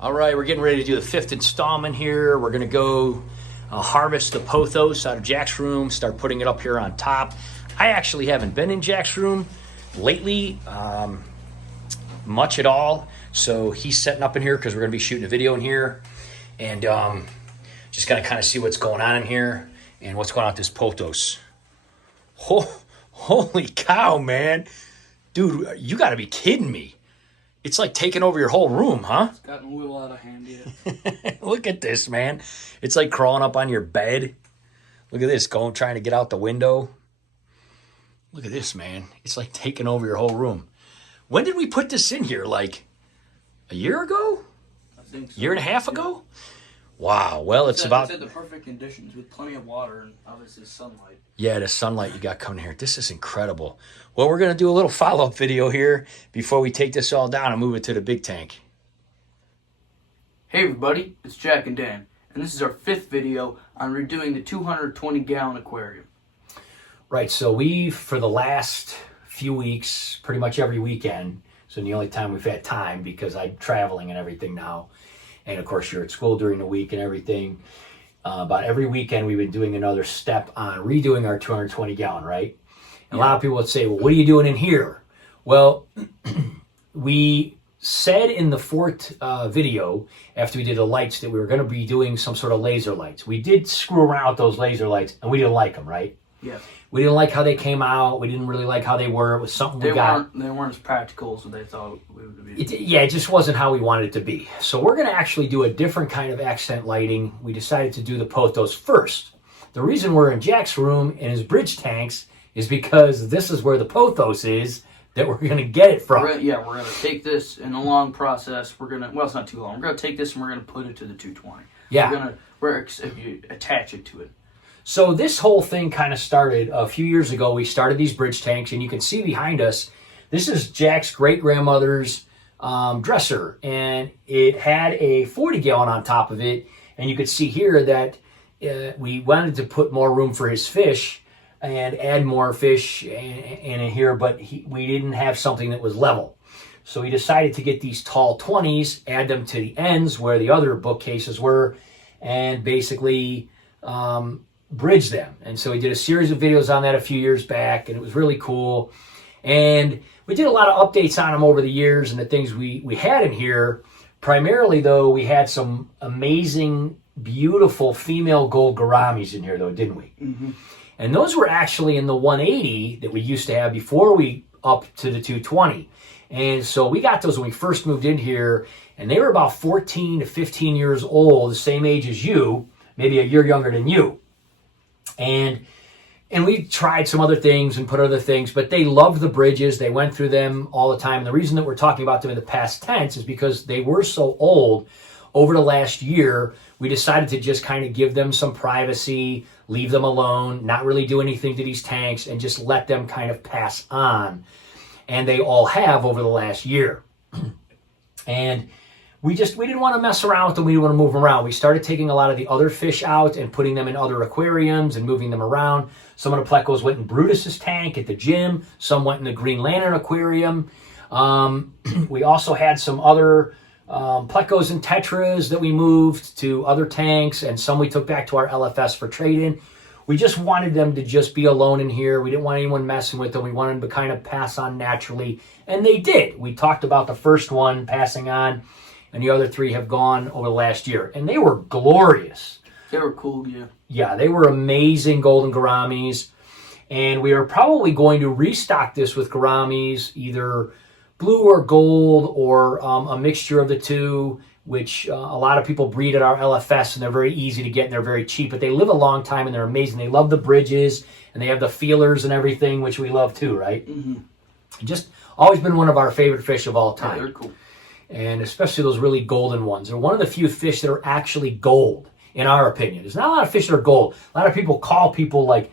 All right, we're getting ready to do the fifth installment here. We're going to go harvest the Pothos out of Jack's room, start putting it up here on top. I actually haven't been in Jack's room lately, much at all. So he's setting up in here because we're going to be shooting a video in here. And just going to kind of see what's going on in here and what's going on with this Pothos. Holy cow, man. Dude, you got to be kidding me. It's like taking over your whole room, huh? It's gotten a little out of hand yet. Look at this, man. It's like crawling up on your bed. Look at this, trying to get out the window. Look at this, man. It's like taking over your whole room. When did we put this in here? Like a year ago? I think so. Year and a half ago? Wow. Well, it's about... It's in the perfect conditions with plenty of water and obviously sunlight. Yeah, the sunlight you got coming here. This is incredible. Well, we're going to do a little follow-up video here before we take this all down and move it to the big tank. Hey everybody, it's Jack and Dan, and this is our fifth video on redoing the 220-gallon aquarium. Right, so we, for the last few weeks, pretty much every weekend, so the only time we've had time because I'm traveling and everything now, and of course you're at school during the week and everything, about every weekend we've been doing another step on redoing our 220-gallon, right? And a lot of people would say, well, what are you doing in here? Well, we said in the fourth video, after we did the lights, that we were going to be doing some sort of laser lights. We did screw around with those laser lights, and we didn't like them, right? Yeah. We didn't like how they came out. We didn't really like how they were. It was something we got. They weren't as practical as they thought we would be. It just wasn't how we wanted it to be. So we're going to actually do a different kind of accent lighting. We decided to do the Pothos first. The reason we're in Jack's room in his bridge tanks is because this is where the Pothos is that we're going to get it from. We're going to take this in a long process. Well, it's not too long. We're going to take this and we're going to put it to the 220. Yeah. If you attach it to it. So this whole thing kind of started a few years ago. We started these bridge tanks, and you can see behind us, this is Jack's great-grandmother's dresser, and it had a 40-gallon on top of it, and you could see here that we wanted to put more room for his fish and add more fish in here, but we didn't have something that was level. So we decided to get these tall 20s, add them to the ends where the other bookcases were, and basically bridge them. And so we did a series of videos on that a few years back, and it was really cool. And we did a lot of updates on them over the years and the things we had in here. Primarily, though, we had some amazing, beautiful female gold gouramis in here, though, didn't we? Mm-hmm. And those were actually in the 180 that we used to have before we upped to the 220. And so we got those when we first moved in here, and they were about 14 to 15 years old, the same age as you, maybe a year younger than you. And we tried some other things and put other things, but they loved the bridges. They went through them all the time. And the reason that we're talking about them in the past tense is because they were so old. Over the last year, we decided to just kind of give them some privacy, leave them alone, not really do anything to these tanks, and just let them kind of pass on. And they all have over the last year. And we didn't want to mess around with them. We didn't want to move them around. We started taking a lot of the other fish out and putting them in other aquariums and moving them around. Some of the plecos went in Brutus's tank at the gym. Some went in the Green Lantern aquarium. We also had some other plecos and tetras that we moved to other tanks, and some we took back to our LFS for trade-in. We just wanted them to just be alone in here. We didn't want anyone messing with them. We wanted them to kind of pass on naturally, and they did. We talked about the first one passing on, and the other three have gone over the last year. And they were glorious. They were cool, yeah. Yeah, they were amazing golden gouramis. And we are probably going to restock this with gouramis, either blue or gold, or a mixture of the two, which a lot of people breed at our LFS, and they're very easy to get, and they're very cheap. But they live a long time, and they're amazing. They love the bridges, and they have the feelers and everything, which we love too, right? Mm-hmm. Just always been one of our favorite fish of all time. Yeah, they're cool. And especially those really golden ones. They're one of the few fish that are actually gold, in our opinion. There's not a lot of fish that are gold. A lot of people call people like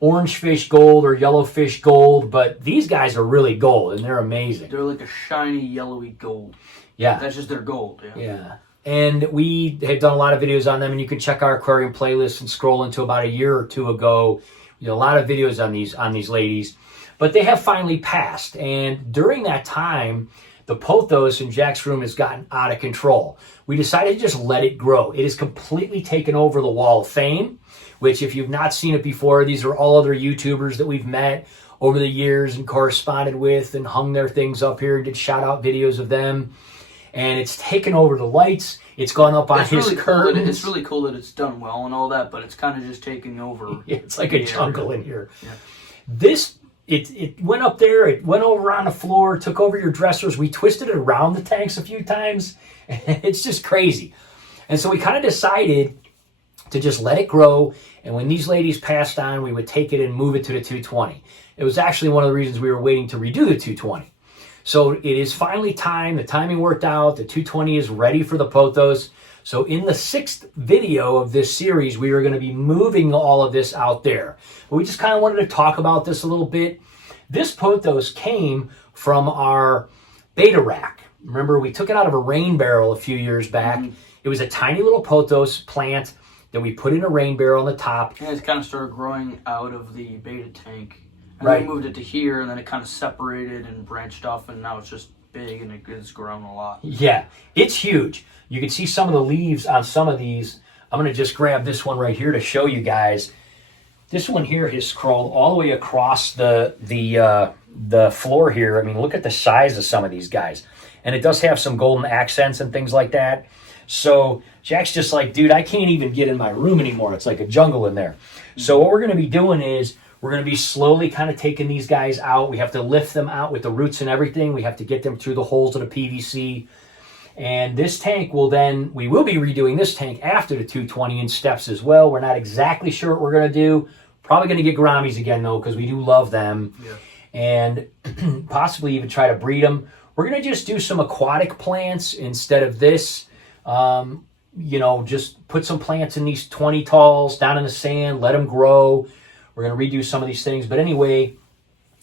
orange fish gold or yellow fish gold, but these guys are really gold, and they're amazing. They're like a shiny, yellowy gold. Yeah. That's just their gold, yeah. Yeah. And we have done a lot of videos on them, and you can check our aquarium playlist and scroll into about a year or two ago. A lot of videos on these ladies. But they have finally passed, and during that time, the Pothos in Jack's room has gotten out of control. We decided to just let it grow. It has completely taken over the Wall of Fame, which if you've not seen it before, these are all other YouTubers that we've met over the years and corresponded with and hung their things up here, did shout out videos of them. And it's taken over the lights. It's gone up on his curtains. It's really cool that it's done well and all that, but it's kind of just taking over. Yeah, it's like a jungle in here. Yeah. It went up there. It went over on the floor, took over your dressers. We twisted it around the tanks a few times. It's just crazy. And so we kind of decided to just let it grow. And when these ladies passed on, we would take it and move it to the 220. It was actually one of the reasons we were waiting to redo the 220. So it is finally time. The timing worked out. The 220 is ready for the Pothos. So in the 6th video of this series, we are going to be moving all of this out there. But we just kind of wanted to talk about this a little bit. This Pothos came from our beta rack. Remember, we took it out of a rain barrel a few years back. Mm-hmm. It was a tiny little Pothos plant that we put in a rain barrel on the top. Yeah, it kind of started growing out of the beta tank. And right. then we moved it to here, and then it kind of separated and branched off, and now it's just big, and it's grown a lot. Yeah, it's huge. You can see some of the leaves on some of these. I'm going to just grab this one right here to show you guys. This one here has crawled all the way across the floor here. I mean, look at the size of some of these guys. And it does have some golden accents and things like that. So Jack's just like, dude, I can't even get in my room anymore. It's like a jungle in there. So what we're going to be doing is we're going to be slowly kind of taking these guys out. We have to lift them out with the roots and everything. We have to get them through the holes of the PVC. And this tank we will be redoing this tank after the 220 in steps as well. We're not exactly sure what we're going to do. Probably going to get Grammies again, though, because we do love them. Yeah. And possibly even try to breed them. We're going to just do some aquatic plants instead of this. Just put some plants in these 20 talls down in the sand, let them grow. We're going to redo some of these things. But anyway,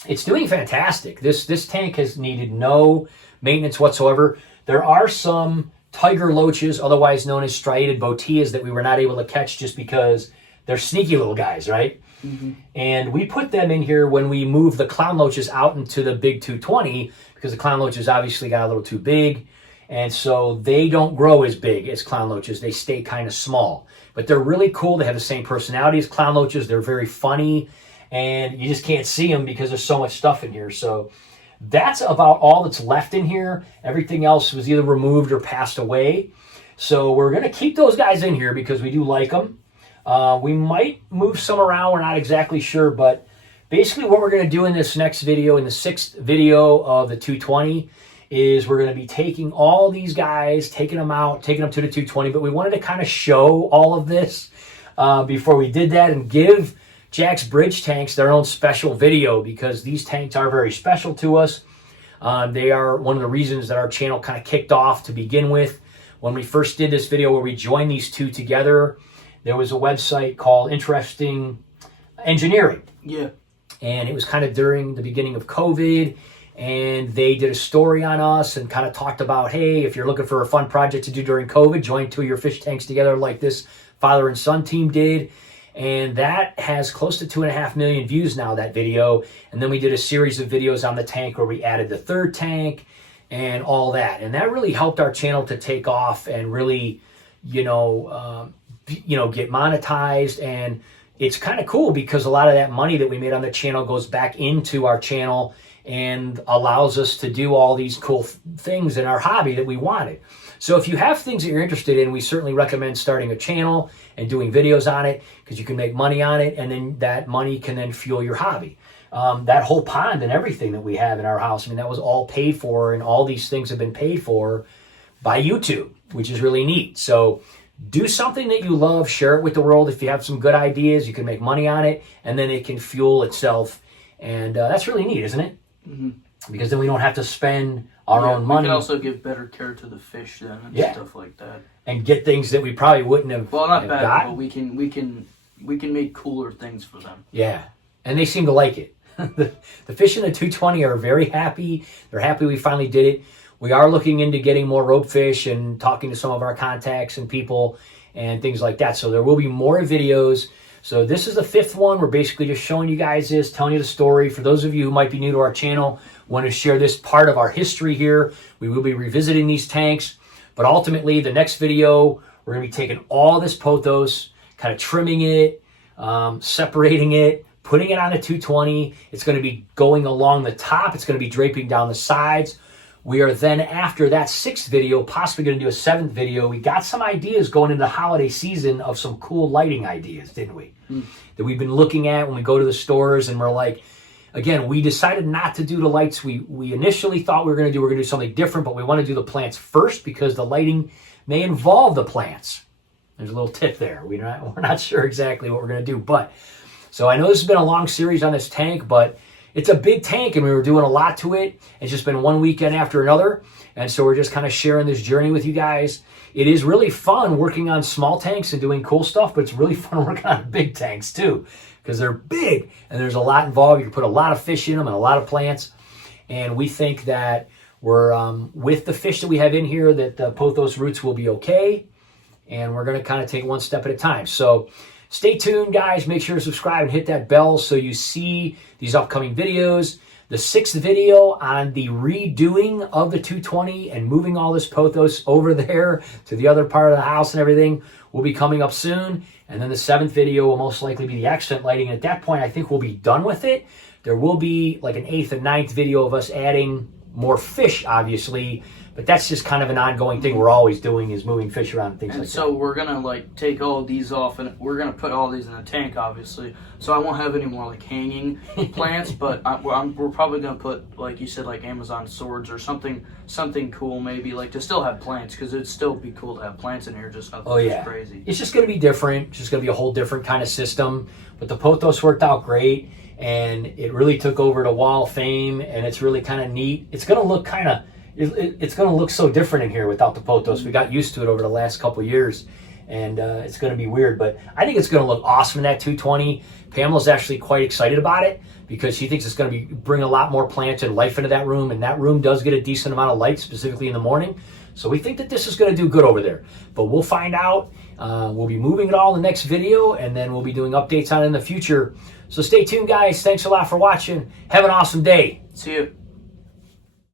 it's doing fantastic. This tank has needed no maintenance whatsoever. There are some tiger loaches, otherwise known as striated boteas, that we were not able to catch just because they're sneaky little guys, right? Mm-hmm. And we put them in here when we moved the clown loaches out into the big 220 because the clown loaches obviously got a little too big. And so they don't grow as big as clown loaches. They stay kind of small. But they're really cool. They have the same personality as clown loaches. They're very funny. And you just can't see them because there's so much stuff in here. So that's about all that's left in here. Everything else was either removed or passed away. So we're going to keep those guys in here because we do like them. We might move some around. We're not exactly sure. But basically what we're going to do in this next video, in the 6th video of the 220, is we're going to be taking all these guys, taking them out, taking them to the 220. But we wanted to kind of show all of this before we did that and give Jack's Bridge tanks their own special video because these tanks are very special to us. They are one of the reasons that our channel kind of kicked off to begin with. When we first did this video where we joined these two together, there was a website called Interesting Engineering. Yeah. And it was kind of during the beginning of COVID. And they did a story on us and kind of talked about, hey, if you're looking for a fun project to do during COVID, join two of your fish tanks together like this father and son team did. And that has close to 2.5 million views now, that video. And then we did a series of videos on the tank where we added the third tank and all that. And that really helped our channel to take off and really, get monetized. And it's kind of cool because a lot of that money that we made on the channel goes back into our channel and allows us to do all these cool things in our hobby that we wanted. So if you have things that you're interested in, we certainly recommend starting a channel and doing videos on it because you can make money on it, and then that money can then fuel your hobby. That whole pond and everything that we have in our house, I mean, that was all paid for, and all these things have been paid for by YouTube, which is really neat. So do something that you love, share it with the world. If you have some good ideas, you can make money on it, and then it can fuel itself. And that's really neat, isn't it? Mm-hmm. Because then we don't have to spend our own money. We can also give better care to the fish then and stuff like that. And get things that we probably wouldn't have not bad, gotten. But we can make cooler things for them. Yeah. And they seem to like it. The fish in the 220 are very happy. They're happy we finally did it. We are looking into getting more rope fish and talking to some of our contacts and people and things like that. So there will be more videos. So this is the 5th one. We're basically just showing you guys this, telling you the story. For those of you who might be new to our channel, want to share this part of our history here. We will be revisiting these tanks, but ultimately the next video, we're going to be taking all this Pothos, kind of trimming it, separating it, putting it on a 220. It's going to be going along the top. It's going to be draping down the sides. We are then, after that 6th video, possibly going to do a 7th video. We got some ideas going into the holiday season of some cool lighting ideas, didn't we? That we've been looking at when we go to the stores, and we're like, again, we decided not to do the lights. We initially thought we were going to do something different, but we want to do the plants first because the lighting may involve the plants. There's a little tip there. We're not sure exactly what we're going to do, but so I know this has been a long series on this tank, but it's a big tank and we were doing a lot to it. It's just been one weekend after another. And so we're just kind of sharing this journey with you guys. It is really fun working on small tanks and doing cool stuff, but it's really fun working on big tanks too, because they're big and there's a lot involved. You can put a lot of fish in them and a lot of plants. And we think that we're, with the fish that we have in here, that the Pothos roots will be okay. And we're going to kind of take one step at a time. So stay tuned, guys. Make sure to subscribe and hit that bell so you see these upcoming videos. The 6th video on the redoing of the 220 and moving all this Pothos over there to the other part of the house and everything will be coming up soon. And then the 7th video will most likely be the accent lighting. And at that point, I think we'll be done with it. There will be like an 8th and 9th video of us adding more fish, obviously. But that's just kind of an ongoing thing we're always doing, is moving fish around and things like that. And so we're going to like take all these off and we're going to put all these in a tank, obviously. So I won't have any more like hanging plants, but we're probably going to put, like you said, like Amazon swords or something cool maybe, like to still have plants, because it'd still be cool to have plants in here, just nothing crazy. It's just going to be different. It's just going to be a whole different kind of system. But the Pothos worked out great, and it really took over the wall of fame, and it's really kind of neat. It's going to look kind of... It's going to look so different in here without the Pothos. We got used to it over the last couple of years, and it's going to be weird. But I think it's going to look awesome in that 220. Pamela's actually quite excited about it because she thinks it's going to bring a lot more plants and life into that room, and that room does get a decent amount of light, specifically in the morning. So we think that this is going to do good over there. But we'll find out. We'll be moving it all in the next video, and then we'll be doing updates on it in the future. So stay tuned, guys. Thanks a lot for watching. Have an awesome day. See you.